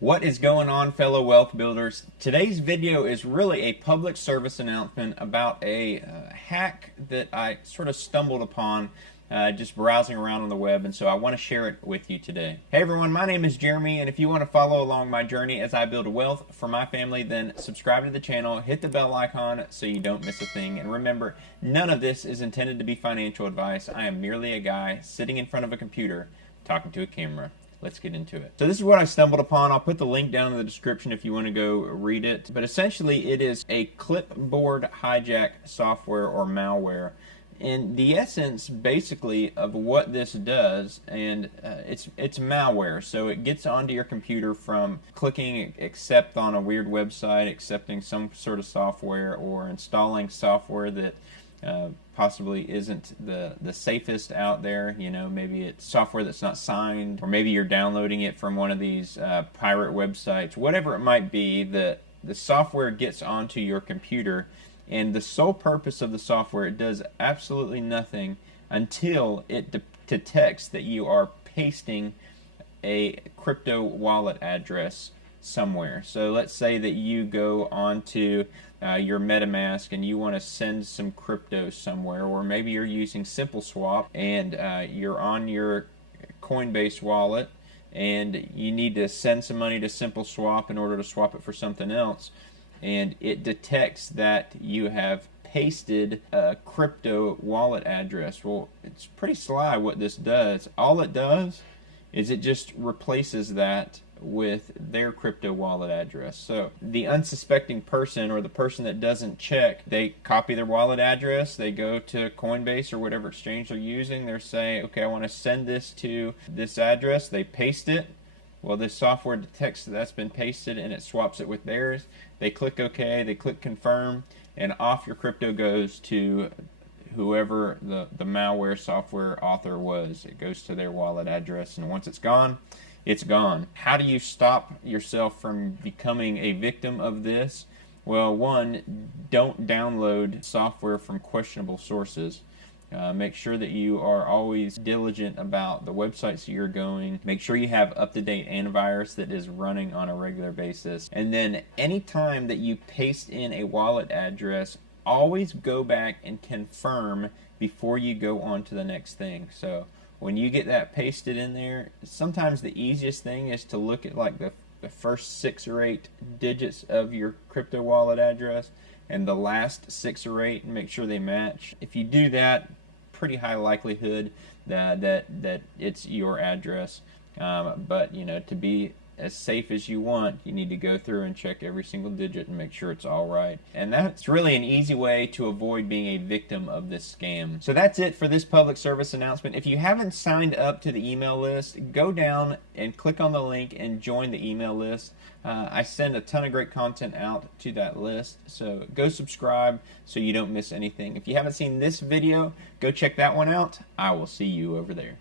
What is going on, fellow wealth builders? Today's video is really a public service announcement about a hack that I sort of stumbled upon just browsing around on the web, and so I want to share it with you today. Hey everyone, my name is Jeremy, and if you want to follow along my journey as I build wealth for my family, then subscribe to the channel, hit the bell icon so you don't miss a thing, and remember, none of this is intended to be financial advice. I am merely a guy sitting in front of a computer talking to a camera. Let's get into it. So this is what I stumbled upon. I'll put the link down in the description if you want to go read it. But essentially it is a clipboard hijack software or malware. And the essence basically of what this does, and it's malware. So it gets onto your computer from clicking accept on a weird website, accepting some sort of software, or installing software that possibly isn't the safest out there. You know, maybe it's software that's not signed, or maybe you're downloading it from one of these pirate websites. Whatever it might be, the software gets onto your computer, and the sole purpose of the software, it does absolutely nothing until it detects that you are pasting a crypto wallet address somewhere. So let's say that you go onto your MetaMask and you want to send some crypto somewhere, or maybe you're using SimpleSwap and you're on your Coinbase wallet and you need to send some money to SimpleSwap in order to swap it for something else, and it detects that you have pasted a crypto wallet address. Well, it's pretty sly what this does. All it does is it just replaces that with their crypto wallet address. So the unsuspecting person, or the person that doesn't check, they copy their wallet address, they go to Coinbase or whatever exchange they're using, they're saying, okay, I want to send this to this address, they paste it. Well, this software detects that that's been pasted and it swaps it with theirs. They click OK, they click confirm, and off your crypto goes to whoever the malware software author was. It goes to their wallet address, and once it's gone, it's gone. How do you stop yourself from becoming a victim of this? Well, one, don't download software from questionable sources. Make sure that you are always diligent about the websites that you're going. Make sure you have up-to-date antivirus that is running on a regular basis. And then anytime that you paste in a wallet address, always go back and confirm before you go on to the next thing. So when you get that pasted in there, sometimes the easiest thing is to look at like the first 6 or 8 digits of your crypto wallet address and the last 6 or 8 and make sure they match. If you do that, pretty high likelihood that it's your address. But you know, to be as safe as you want, you need to go through and check every single digit and make sure it's all right. And that's really an easy way to avoid being a victim of this scam. So that's it for this public service announcement. If you haven't signed up to the email list, go down and click on the link and join the email list. I send a ton of great content out to that list, so go subscribe so you don't miss anything. If you haven't seen this video, go check that one out. I will see you over there.